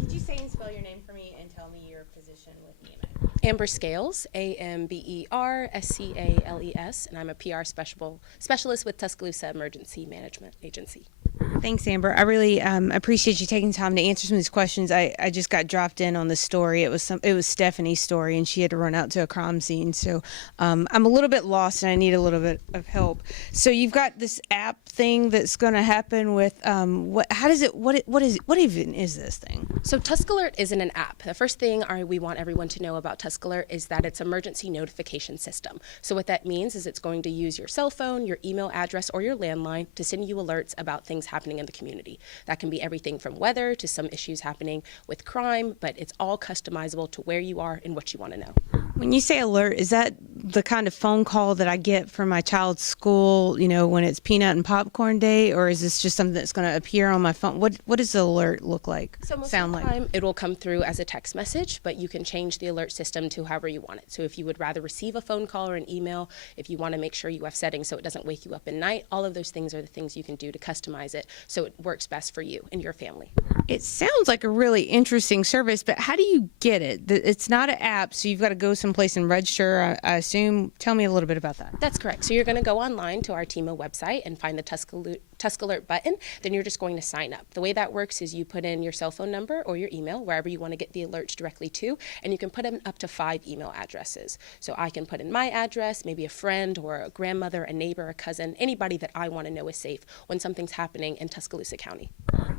Could you say and spell your name for me and tell me your position with EMA? Amber Scales, Amberscales, and I'm a PR specialist with Tuscaloosa Emergency Management Agency. Thanks, Amber. I really appreciate you taking time to answer some of these questions. I just got dropped in on the story. It was Stephanie's story, and she had to run out to a crime scene. So I'm a little bit lost, and I need a little bit of help. So you've got this app thing that's going to happen with what even is this thing? So Tusk Alert isn't an app. The first thing we want everyone to know about Tusk Alert is that it's an emergency notification system. So what that means is it's going to use your cell phone, your email address, or your landline to send you alerts about things happening in the community. That can be everything from weather to some issues happening with crime, but it's all customizable to where you are and what you want to know. When you say alert, is that the kind of phone call that I get from my child's school, when it's peanut and popcorn day, or is this just something that's going to appear on my phone? What does the alert look like? So most of the time it will come through as a text message, but you can change the alert system to however you want it. So if you would rather receive a phone call or an email, if you want to make sure you have settings so it doesn't wake you up at night, all of those things are the things you can do to customize it so it works best for you and your family. It sounds like a really interesting service, but how do you get it? It's not an app, so you've got to go someplace and register, I assume. Tell me a little bit about that. That's correct. So you're going to go online to our TEMA website and find the Tusk Alert button. Then you're just going to sign up. The way that works is you put in your cell phone number or your email, wherever you want to get the alerts directly to, and you can put in up to 5 email addresses. So I can put in my address, maybe a friend or a grandmother, a neighbor, a cousin, anybody that I want to know is safe when something's happening in Tuscaloosa County.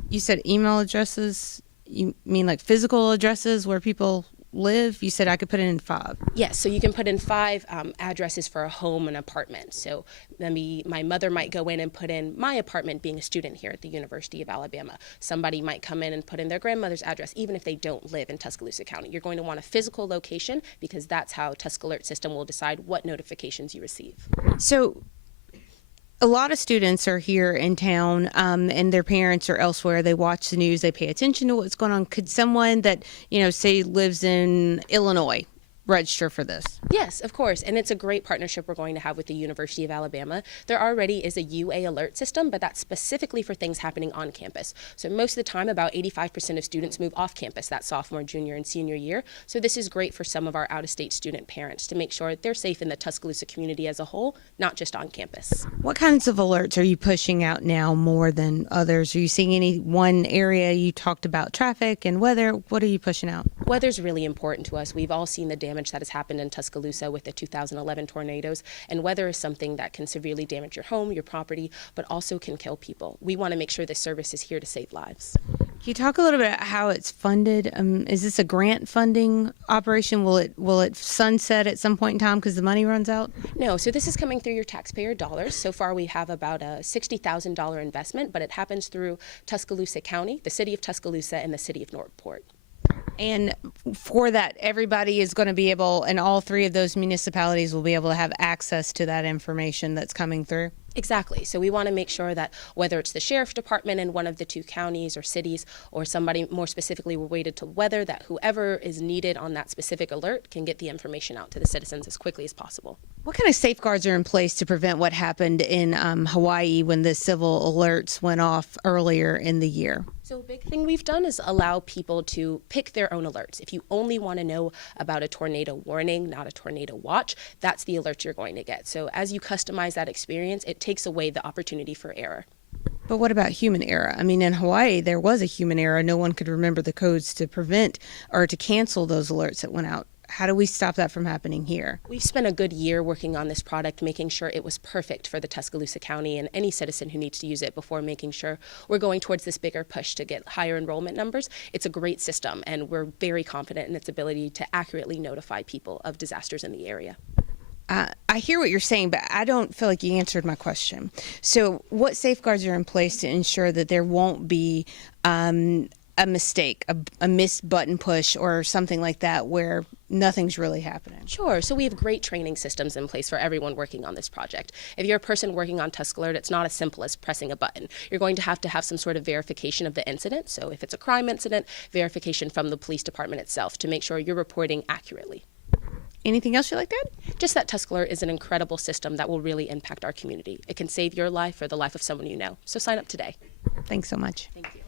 You said email addresses. You mean like physical addresses where people live? You said I could put it in 5. Yes, so you can put in 5 addresses for a home and apartment. So maybe my mother might go in and put in my apartment being a student here at the University of Alabama. Somebody might come in and put in their grandmother's address, even if they don't live in Tuscaloosa County. You're going to want a physical location because that's how Tusk Alert system will decide what notifications you receive. So a lot of students are here in town and their parents are elsewhere. They watch the news. They pay attention to what's going on. Could someone that, say lives in Illinois register for this? Yes, of course. And it's a great partnership we're going to have with the University of Alabama. There already is a UA alert system, but that's specifically for things happening on campus. So most of the time, about 85% of students move off campus that sophomore, junior, and senior year. So this is great for some of our out-of-state student parents to make sure they're safe in the Tuscaloosa community as a whole, not just on campus. What kinds of alerts are you pushing out now more than others? Are you seeing any one area? You talked about traffic and weather. What are you pushing out? Weather's really important to us. We've all seen the damage that has happened in Tuscaloosa with the 2011 tornadoes, and weather is something that can severely damage your home, your property, but also can kill people. We want to make sure this service is here to save lives. Can you talk a little bit about how it's funded? Is this a grant funding operation? Will it sunset at some point in time because the money runs out? No, so this is coming through your taxpayer dollars. So far we have about a $60,000 investment, but it happens through Tuscaloosa County, the city of Tuscaloosa, and the city of Northport. And for that, everybody is going to be able, and all 3 of those municipalities will be able to have access to that information that's coming through? Exactly. So we want to make sure that whether it's the sheriff's department in one of the 2 counties or cities, or somebody more specifically related to weather, that whoever is needed on that specific alert can get the information out to the citizens as quickly as possible. What kind of safeguards are in place to prevent what happened in Hawaii when the civil alerts went off earlier in the year? So a big thing we've done is allow people to pick their own alerts. If you only want to know about a tornado warning, not a tornado watch, that's the alert you're going to get. So as you customize that experience, it takes away the opportunity for error. But what about human error? I mean, in Hawaii, there was a human error. No one could remember the codes to prevent or to cancel those alerts that went out. How do we stop that from happening here? We've spent a good year working on this product, making sure it was perfect for the Tuscaloosa County and any citizen who needs to use it before making sure we're going towards this bigger push to get higher enrollment numbers. It's a great system, and we're very confident in its ability to accurately notify people of disasters in the area. I hear what you're saying, but I don't feel like you answered my question. So what safeguards are in place to ensure that there won't be a mistake, a missed button push or something like that where nothing's really happening? Sure. So we have great training systems in place for everyone working on this project. If you're a person working on Tusk Alert, it's not as simple as pressing a button. You're going to have some sort of verification of the incident. So if it's a crime incident, verification from the police department itself to make sure you're reporting accurately. Anything else you'd like to add? Just that Tusk Alert is an incredible system that will really impact our community. It can save your life or the life of someone you know. So sign up today. Thanks so much. Thank you.